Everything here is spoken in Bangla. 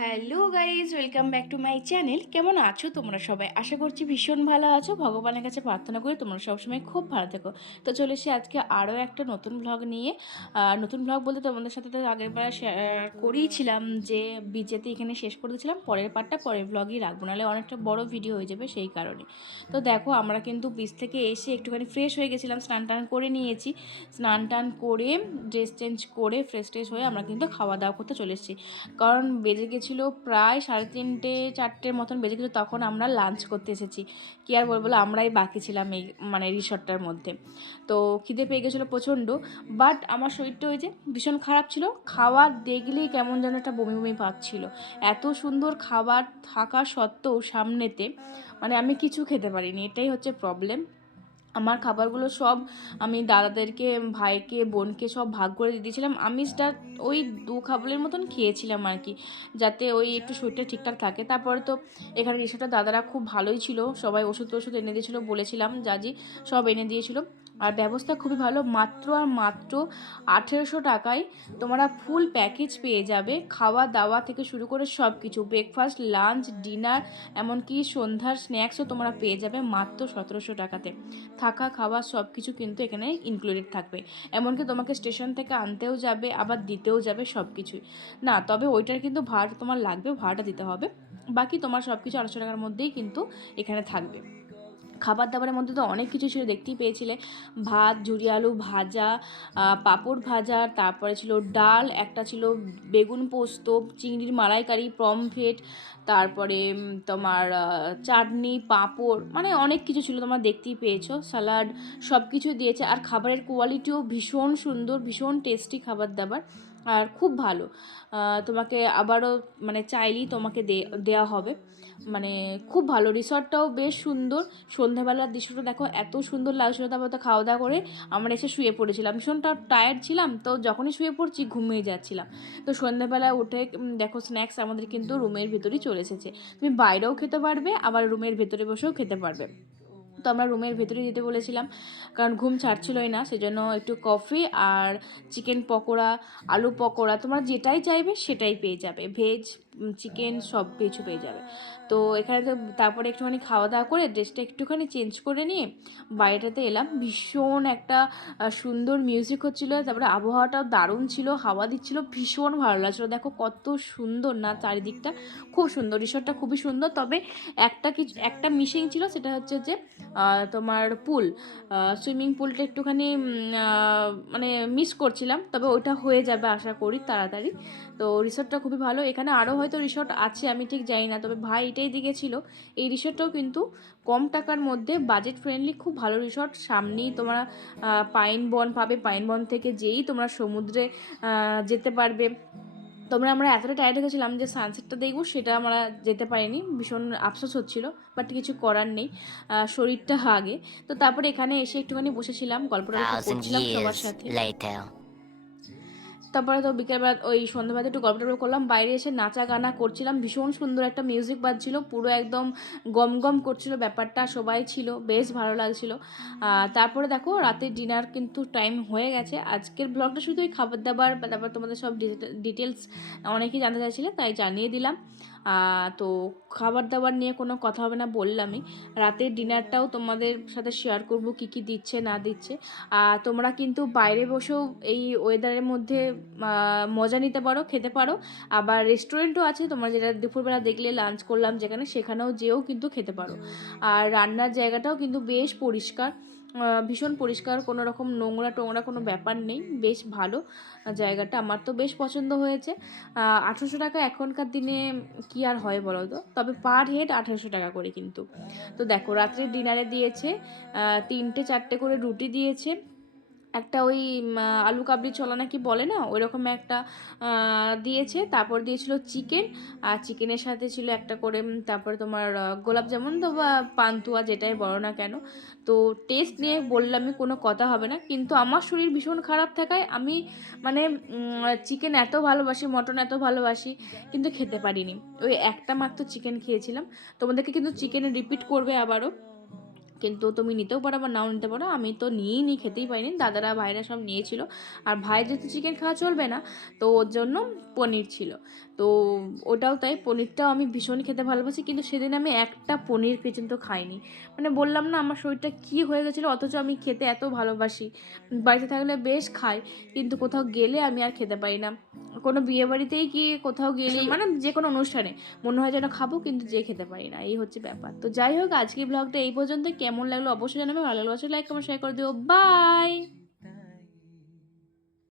Hello guys, welcome back to my channel. কেমন আছো তোমরা সবাই? আশা করছি ভীষণ ভালো আছো। ভগবানের কাছে প্রার্থনা করি তোমরা সবসময় খুব ভালো থেকো। তো চলে এসে আজকে আরও একটা নতুন ব্লগ নিয়ে। নতুন ব্লগ বলতে তোমাদের সাথে তো আগের বার শেয়ার করেইছিলাম যে বিচেতে এখানে শেষ করে দিয়েছিলাম। পরের পার্টটা পরের ব্লগই রাখবো, নাহলে অনেকটা বড় ভিডিও হয়ে যাবে সেই কারণে। তো দেখো, আমরা কিন্তু বিচ থেকে এসে একটুখানি ফ্রেশ হয়ে গেছিলাম, স্নান টান করে নিয়েছি। স্নান টান করে ড্রেস চেঞ্জ করে ফ্রেশ ট্রেশ হয়ে আমরা কিন্তু খাওয়া দাওয়া করতে চলে এসেছি। কারণ বেজে গেছিলো প্রায় 3:30 4টের মতন বেজে গেছিলো, তখন আমরা লাঞ্চ করতে এসেছি। কি আর বলবো, আমরাই বাকি ছিলাম এই রিসর্টটার মধ্যে। তো খিদে পেয়ে গেছিলো প্রচণ্ড, বাট আমার শরীরটা ওই যে ভীষণ খারাপ ছিল। খাবার দেখলেই কেমন যেন একটা বমি বমি পাচ্ছিল। এত সুন্দর খাবার থাকা সত্ত্বেও সামনেতে আমি কিছু খেতে পারিনি, এটাই হচ্ছে প্রবলেম। আমার খাবারগুলো সব আমি দাদাদেরকে, ভাইকে, বোনকে সব ভাগ করে দিয়ে দিয়েছিলাম। আমিষটা ওই 2 খাবারের মতন খেয়েছিলাম আর কি, যাতে ওই একটু শরীরটা ঠিকঠাক থাকে। তারপরে তো এখানে রিসোর্টের দাদারা খুব ভালোই ছিল, সবাই ওষুধ এনে দিয়েছিলো, বলেছিলাম জাজি সব এনে দিয়েছিলো। আর ব্যবস্থা খুবই ভালো। মাত্র 1800 টাকায় তোমরা ফুল প্যাকেজ পেয়ে যাবে, খাওয়া দাওয়া থেকে শুরু করে সব কিছু, ব্রেকফাস্ট, লাঞ্চ, ডিনার, এমনকি সন্ধ্যার স্ন্যাক্সও তোমরা পেয়ে যাবে মাত্র 1700 টাকাতে। থাকা খাওয়া সব কিছু কিন্তু এখানে ইনক্লুডেড থাকবে। এমনকি তোমাকে স্টেশন থেকে আনতেও যাবে, আবার দিতেও যাবে, সব কিছুই। না, তবে ওইটার কিন্তু ভাড়া তোমার লাগবে, ভাড়াটা দিতে হবে। বাকি তোমার সব কিছু 800 টাকার মধ্যেই কিন্তু এখানে থাকবে। খাবার দাবারের মধ্যে তো অনেক কিছু ছিল, দেখতেই পেয়েছিলে। ভাত, ঝুরি আলু ভাজা, পাঁপড় ভাজা, তারপরে ছিল ডাল, একটা ছিল বেগুন পোস্ত, চিংড়ির মালাইকারি, পমফ্রেট, তারপরে তোমার চাটনি, পাঁপড়, অনেক কিছু ছিল, তোমরা দেখতেই পেয়েছো। স্যালাড, সব কিছু দিয়েছে। আর খাবারের কোয়ালিটিও ভীষণ সুন্দর, ভীষণ টেস্টি খাবার দাবার, আর খুব ভালো। তোমাকে আবারও চাইলেই তোমাকে দেওয়া হবে। খুব ভালো। রিসর্টটাও বেশ সুন্দর। সন্ধ্যাবেলার দৃশ্যটা দেখো, এত সুন্দর লাগছিলো। তারপর তো খাওয়া দাওয়া করে আমরা এসে শুয়ে পড়েছিলাম, ভীষণটা টায়ার্ড ছিলাম, তো যখনই শুয়ে পড়ছি ঘুমিয়ে যাচ্ছিলাম। তো সন্ধ্যাবেলায় উঠে দেখো স্ন্যাক্স আমাদের কিন্তু রুমের ভেতরেই চলে এসেছে। তুমি বাইরেও খেতে পারবে, আবার রুমের ভেতরে বসেও খেতে পারবে। তো আমরা রুমের ভেতরে দিতে বলেছিলাম, কারণ ঘুম ছাড়ছিলই না, সেজন্য একটু কফি আর চিকেন পকোড়া, আলু পকোড়া, তোমরা যেটাই চাইবে সেটাই পেয়ে যাবে। ভেজ, চিকেন সব কিছু পেয়ে যাবে। তো এখানে তো তারপরে একটুখানি খাওয়া দাওয়া করে ড্রেসটা একটুখানি চেঞ্জ করে নিয়ে বাইরেটাতে এলাম। ভীষণ একটা সুন্দর মিউজিক হচ্ছিলো, তারপরে আবহাওয়াটাও দারুণ ছিল, হাওয়া দিচ্ছিলো, ভীষণ ভালো লাগছিলো। দেখো কত সুন্দর না চারিদিকটা, খুব সুন্দর। রিসর্টটা খুবই সুন্দর। তবে একটা মিসিং ছিল, সেটা হচ্ছে যে তোমার পুল, সুইমিং পুলটা একটুখানি মিস করছিলাম। তবে ওটা হয়ে যাবে আশা করি তাড়াতাড়ি। তো রিসর্টটা খুবই ভালো। এখানে আরও হয়তো রিসর্ট আছে, আমি ঠিক জানি না, তবে ভাই এটাই দিকেছিল। এই রিসর্টটাও কিন্তু কম টাকার মধ্যে বাজেট ফ্রেন্ডলি, খুব ভালো রিসর্ট। সামনেই তোমরা পাইন বন পাবে, পাইন বন থেকে যেই তোমরা সমুদ্রে যেতে পারবে। আমরা এতটা টায়ার্ড হয়ে গেছিলাম যে সানসেটটা দেখবো, সেটা আমরা যেতে পারিনি, ভীষণ আফসোস হচ্ছিল, বাট কিছু করার নেই, শরীরটা আগে। তো তারপরে এখানে এসে একটুখানি বসেছিলাম, গল্প টল্প Thousand করছিলাম সবার years সাথে। later. তারপরে তো বিকেলবেলা ওই সন্ধ্যাবেলাতে একটু গল্প টল্প করলাম, বাইরে এসে নাচা গানা করছিলাম, ভীষণ সুন্দর একটা মিউজিক বাজছিল, পুরো একদম গম গম করছিল ব্যাপারটা, সবাই ছিল, বেশ ভালো লাগছিল। তারপরে দেখো রাতের ডিনার কিন্তু টাইম হয়ে গেছে। আজকের ব্লগটা শুধু ওই খাবার দাবার, তারপর তোমাদের সব ডিটেলস অনেকেই জানতে চাইছিলে, তাই জানিয়ে দিলাম। তো খাবার দাবার নিয়ে কোনো কথা হবে না বললামই। রাতের ডিনারটাও তোমাদের সাথে শেয়ার করব, কী কী দিচ্ছে না দিচ্ছে। তোমরা কিন্তু বাইরে বসেও এই ওয়েদারের মধ্যে মজা নিতে পারো, খেতে পারো। আবার রেস্টুরেন্টও আছে, তোমরা যেটা দুপুরবেলা দেখলে লাঞ্চ করলাম যেখানে, সেখানেও যেও কিন্তু খেতে পারো। আর রান্নার জায়গাটাও কিন্তু বেশ পরিষ্কার, ভীষণ পরিষ্কার, কোনো রকম নোংরা টোংরা কোনো ব্যাপার নেই, বেশ ভালো জায়গাটা। আমার তো বেশ পছন্দ হয়েছে। 1800 টাকা এখনকার দিনে কি আর হয় বলো তো, তবে পার হেড 1800 টাকা করে কিন্তু। তো দেখো রাত্রের ডিনারে দিয়েছে 3টে 4টে করে রুটি দিয়েছে, একটা ওই আলু কাবলি ছোলা নাকি বলে না, ওই রকম একটা দিয়েছে। তারপর দিয়েছিল চিকেন, আর চিকেনের সাথে ছিল একটা করে তারপরে তোমার গোলাপ জামুন তো বা পান্তুয়া, যেটাই বলো না কেন। তো টেস্ট নিয়ে বললামই, কোনো কথা হবে না, কিন্তু আমার শরীর ভীষণ খারাপ থাকায় আমি চিকেন এত ভালোবাসি, মটন এত ভালোবাসি, কিন্তু খেতে পারিনি। ওই একটা মাত্র চিকেন খেয়েছিলাম। তোমাদেরকে কিন্তু চিকেন রিপিট করবে আবারও, কিন্তু তুমি নিতেও পারো বা নাও নিতে পারো। আমি তো নিয়েই নি, খেতেই পারিনি, দাদারা ভাইরা সব নিয়েছিল। আর ভাইয়ের যেহেতু চিকেন খাওয়া চলবে না, তো ওর জন্য পনির ছিল। তো ওটাও তাই, পনিরটাও আমি ভীষণ খেতে ভালোবাসি, কিন্তু সেদিন আমি একটা পনির পর্যন্ত খাইনি। মানে বললাম না আমার শরীরটা কী হয়ে গেছিলো, অথচ আমি খেতে এত ভালোবাসি। বাড়িতে থাকলে বেশ খাই, কিন্তু কোথাও গেলে আমি আর খেতে পারি না। কোনো বিয়েবাড়িতেই কি কোথাও গেলে, মানে যে কোনো অনুষ্ঠানে মনে হয় যেন খাবো, কিন্তু যে খেতে পারি না, এই হচ্ছে ব্যাপার। তো যাই হোক, আজকে ব্লগটা এই পর্যন্ত। কেমন লাগলো অবশ্যই জানাবে, ভালো লাগলে লাইক কমেন্ট শেয়ার করে দিও। বাই।